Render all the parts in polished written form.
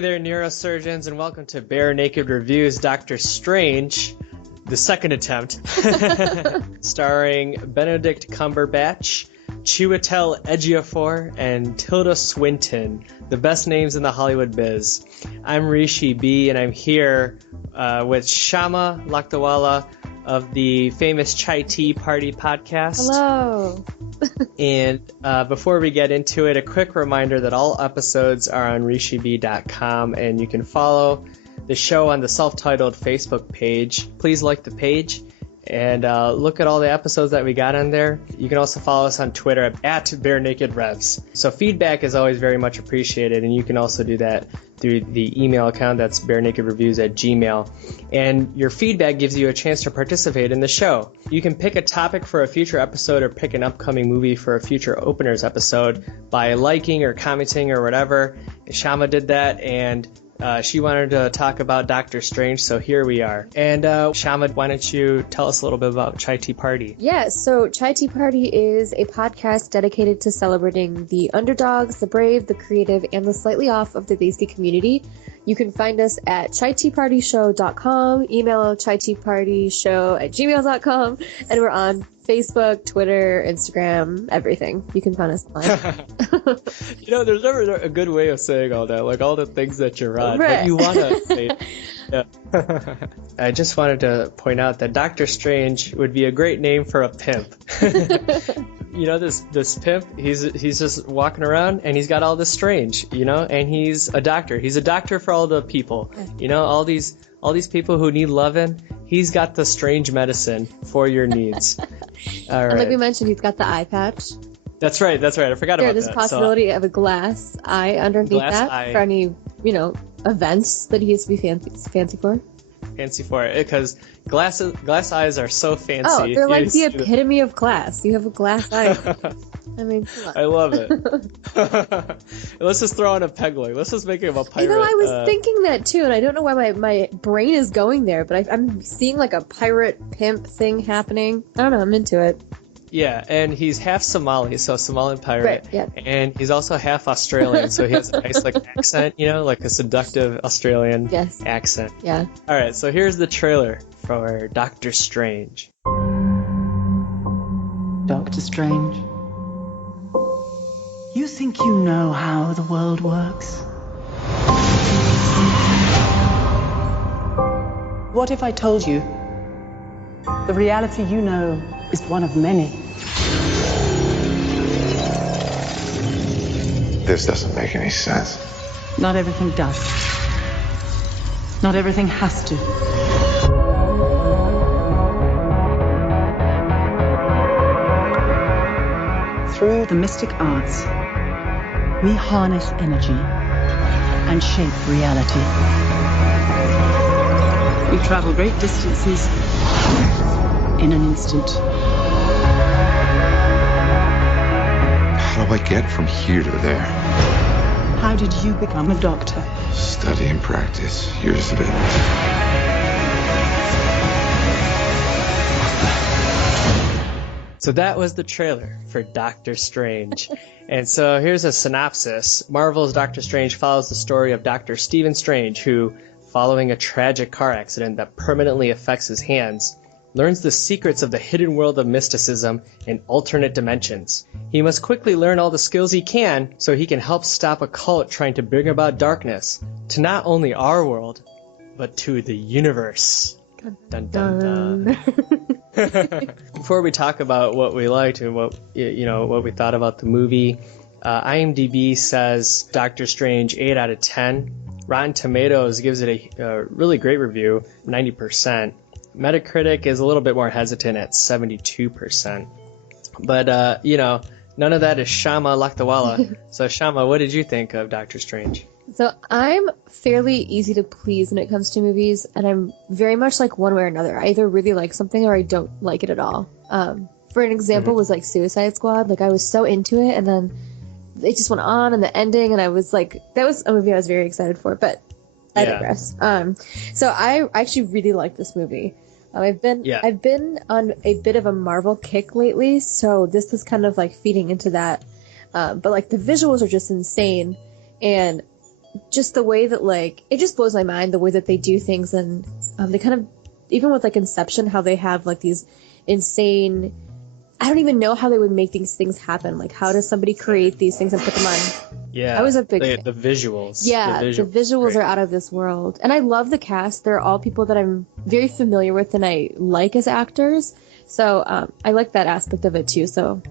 Hey there, neurosurgeons, and welcome to Barenaked Reviews Doctor Strange, the second attempt, starring Benedict Cumberbatch, Chiwetel Ejiofor, and Tilda Swinton, the best names in the Hollywood biz. I'm Rishi B, and I'm here with Shama Lakdawala of the famous Chai Tea Party podcast. Hello. And before we get into it, a quick reminder that all episodes are on rishib.com, and you can follow the show on the self-titled Facebook page. Please like the page and look at all the episodes that we got on there. You can also follow us on Twitter at BareNakedRevs. So feedback is always very much appreciated, and you can also do that through the email account that's barenakedreviews@gmail. And your feedback gives you a chance to participate in the show. You can pick a topic for a future episode or pick an upcoming movie for a future openers episode by liking or commenting or whatever. Shama did that, and she wanted to talk about Doctor Strange, so here we are. And Shama, why don't you tell us a little bit about Chai Tea Party? Yeah, so Chai Tea Party is a podcast dedicated to celebrating the underdogs, the brave, the creative, and the slightly off of the Desi community. You can find us at chaiteapartyshow.com, email chaiteapartyshow@gmail.com, and we're on Facebook, Twitter, Instagram, everything. You can find us online. There's never a good way of saying all that, like all the things that you're on, right. But you want to say. Yeah. I just wanted to point out that Doctor Strange would be a great name for a pimp. This pimp, he's just walking around and he's got all this strange, and he's a doctor. He's a doctor for all the people, all these people who need loving. He's got the strange medicine for your needs. All right. And like we mentioned, he's got the eye patch. That's right. I forgot about that. There's a possibility of a glass eye underneath for any, events that he used to be fancy for. Fancy for it, because glass eyes are so fancy. Oh, they're like the epitome of class. You have a glass eye. I mean, I love it. Let's just throw in a pegleg. Let's just make him a pirate. I was thinking that too, and I don't know why my brain is going there, but I'm seeing like a pirate pimp thing happening. I don't know, I'm into it. Yeah, and he's half Somali, so Somalian pirate. Right, yeah. And he's also half Australian, so he has a nice accent, like a seductive Australian accent. Yeah. All right, so here's the trailer for Doctor Strange. Doctor Strange, you think you know how the world works? What if I told you the reality you know is one of many? This doesn't make any sense. Not everything does. Not everything has to. Through the mystic arts, we harness energy and shape reality. We travel great distances in an instant. How do I get from here to there? How did you become a doctor? Study and practice, years of it. So that was the trailer for Doctor Strange. And so here's a synopsis. Marvel's Doctor Strange follows the story of Dr. Stephen Strange, who, following a tragic car accident that permanently affects his hands, learns the secrets of the hidden world of mysticism and alternate dimensions. He must quickly learn all the skills he can so he can help stop a cult trying to bring about darkness to not only our world, but to the universe. Dun, dun, dun. Before we talk about what we liked and what we thought about the movie, IMDb says Doctor Strange 8 out of 10. Rotten Tomatoes gives it a really great review, 90%. Metacritic is a little bit more hesitant at 72%. But, none of that is Shama Lakdawala. So, Shama, what did you think of Doctor Strange? So I'm fairly easy to please when it comes to movies, and I'm very much like one way or another. I either really like something or I don't like it at all. For an example was like Suicide Squad. Like, I was so into it, and then it just went on, and the ending, and I was like, that was a movie I was very excited for, but I digress. So I actually really like this movie. I've been on a bit of a Marvel kick lately, so this was kind of like feeding into that. But like the visuals are just insane, and just the way that, like, it just blows my mind the way that they do things, and they kind of, even with like Inception, how they have like these insane, I don't even know how they would make these things happen. Like, how does somebody create these things and put them on? Yeah, I was a big the visuals. Yeah, the visuals great. are out of this world, and I love the cast. They're all people that I'm very familiar with and I like as actors. So I like that aspect of it too. So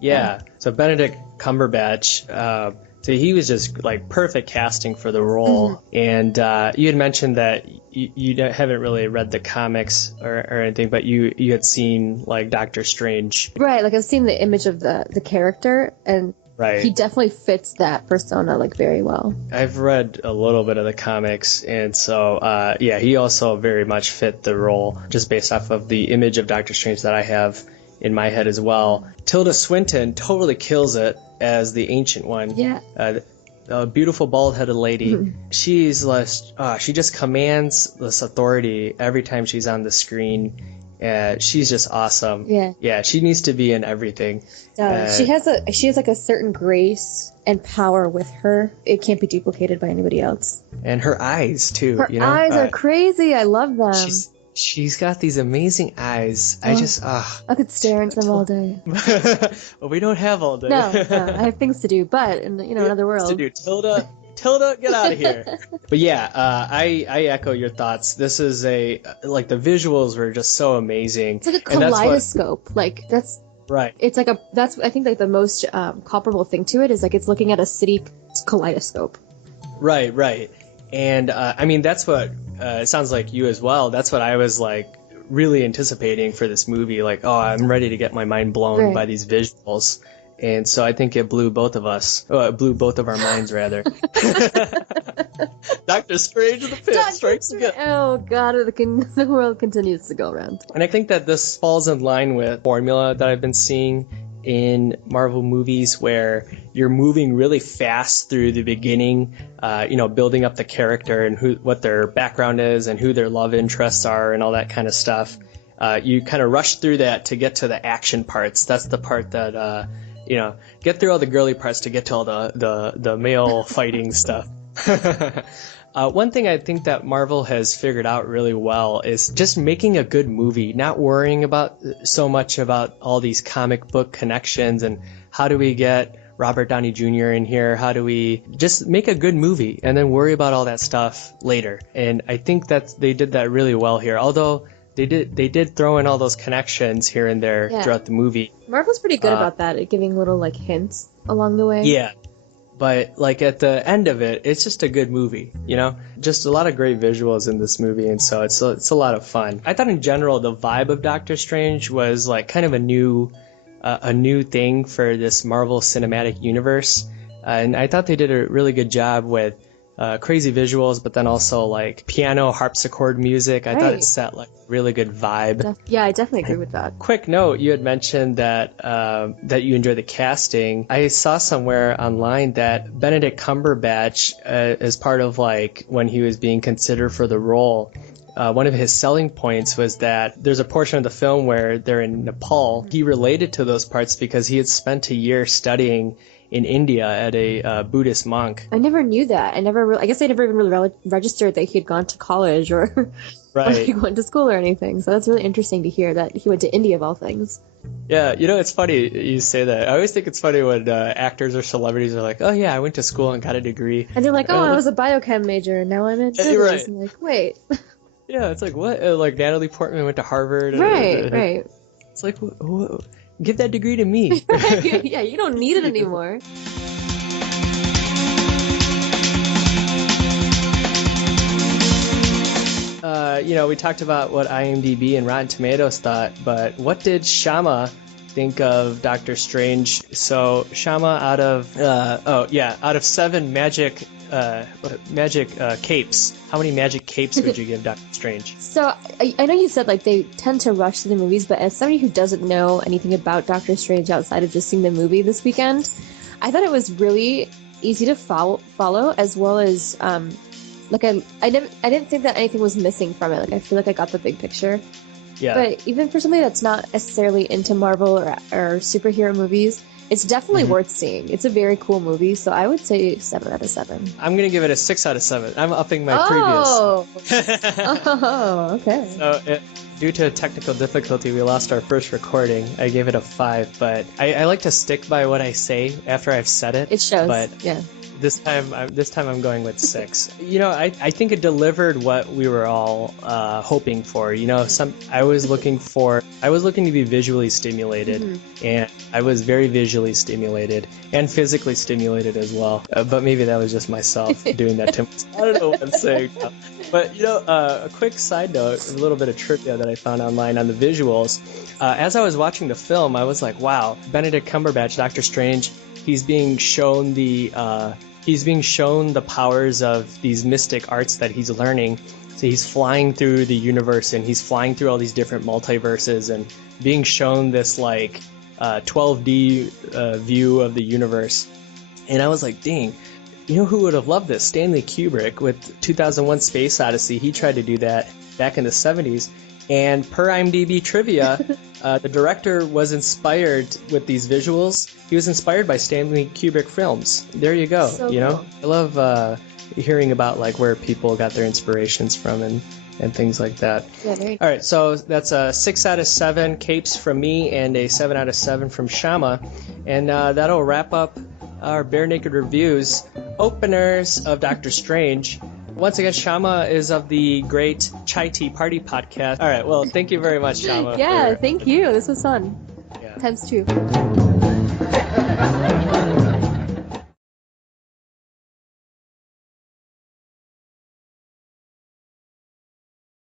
yeah. So Benedict Cumberbatch, so he was just like perfect casting for the role. And you had mentioned that you haven't really read the comics or anything, but you had seen like Doctor Strange. Right, like I've seen the image of the character, and right. He definitely fits that persona like very well. I've read a little bit of the comics, and so yeah, he also very much fit the role just based off of the image of Doctor Strange that I have in my head as well. Tilda Swinton totally kills it as the Ancient One. Yeah. A beautiful bald-headed lady. She's she just commands this authority every time she's on the screen. She's just awesome. Yeah, she needs to be in everything. She has like a certain grace and power with her. It can't be duplicated by anybody else. And her eyes too. Her eyes are crazy. I love them. She's got these amazing eyes. I could stare into them all day. Well, we don't have all day. No, I have things to do. But in another world. To do. Tilda, get out of here. But yeah, I echo your thoughts. This is the visuals were just so amazing. It's like a kaleidoscope. That's right. It's like I think like the most comparable thing to it is like it's looking at a city kaleidoscope. Right. And I mean, that's what it sounds like you as well. That's what I was like really anticipating for this movie. Like, oh, I'm ready to get my mind blown by these visuals. And so I think it blew both of our minds, rather. Doctor Strange in the pit strikes again. Oh, God, the world continues to go around. And I think that this falls in line with formula that I've been seeing in Marvel movies, where you're moving really fast through the beginning, building up the character and what their background is and who their love interests are and all that kind of stuff. You kind of rush through that to get to the action parts. That's the part that, get through all the girly parts to get to all the male fighting stuff. One thing I think that Marvel has figured out really well is just making a good movie, not worrying so much about all these comic book connections and how do we get Robert Downey Jr. in here, how do we just make a good movie and then worry about all that stuff later. And I think that they did that really well here, although they did throw in all those connections here and there throughout the movie. Marvel's pretty good about that, at giving little like hints along the way. Yeah. But like at the end of it, it's just a good movie, just a lot of great visuals in this movie. And so it's a lot of fun. I thought in general, the vibe of Doctor Strange was like kind of a new thing for this Marvel Cinematic Universe. And I thought they did a really good job with crazy visuals, but then also like piano harpsichord music. I thought it set like a really good vibe. Yeah, I definitely agree with that. Quick note, you had mentioned that that you enjoy the casting. I saw somewhere online that Benedict Cumberbatch, as part of like when he was being considered for the role, one of his selling points was that there's a portion of the film where they're in Nepal. He related to those parts because he had spent a year studying in India at a Buddhist monk. I never knew that. I guess I never even really registered that he had gone to college or he went to school or anything. So that's really interesting to hear that he went to India of all things. Yeah, it's funny you say that. I always think it's funny when actors or celebrities are like, oh yeah, I went to school and got a degree. And they're like, oh, I was a biochem major and now I'm in business. Right. I'm like, wait. Yeah, it's like, what? Like Natalie Portman went to Harvard. Right. It's like, whoa. Give that degree to me. Right. Yeah, you don't need it anymore. We talked about what IMDb and Rotten Tomatoes thought, but what did Shama think of Doctor Strange? So Shama, out of 7 magic capes, how many magic capes would you give Doctor Strange? So I know you said like they tend to rush to the movies, but as somebody who doesn't know anything about Doctor Strange outside of just seeing the movie this weekend, I thought it was really easy to follow, as well as I didn't think that anything was missing from it. Like I feel like I got the big picture. Yeah. But even for somebody that's not necessarily into Marvel or superhero movies, it's definitely worth seeing. It's a very cool movie, so I would say 7 out of 7. I'm going to give it a 6 out of 7. I'm upping my previous. Oh, okay. So, due to technical difficulty, we lost our first recording. I gave it a 5, but I like to stick by what I say after I've said it. It shows, but yeah. This time I'm going with 6. I think it delivered what we were all hoping for. I was looking to be visually stimulated, and I was very visually stimulated and physically stimulated as well. But maybe that was just myself doing that to myself. I don't know what I'm saying now. But a quick side note, a little bit of trivia that I found online on the visuals. As I was watching the film, I was like, wow, Benedict Cumberbatch, Doctor Strange. He's being shown the powers of these mystic arts that he's learning. So he's flying through the universe and he's flying through all these different multiverses and being shown this 12D view of the universe. And I was like, dang, who would have loved this? Stanley Kubrick with 2001: Space Odyssey. He tried to do that back in the 70s. And per IMDb trivia, the director was inspired with these visuals. He was inspired by Stanley Kubrick films. There you go. So cool. I love hearing about where people got their inspirations from and things like that. Yeah, all right, so that's a 6 out of 7 capes from me and a 7 out of 7 from Shama, and that'll wrap up our Barenaked reviews openers of Doctor Strange. Once again, Shama is of the great Chai Tea Party podcast. All right, well, thank you very much, Shama. Yeah, thank you. This was fun. Yeah. Times 2.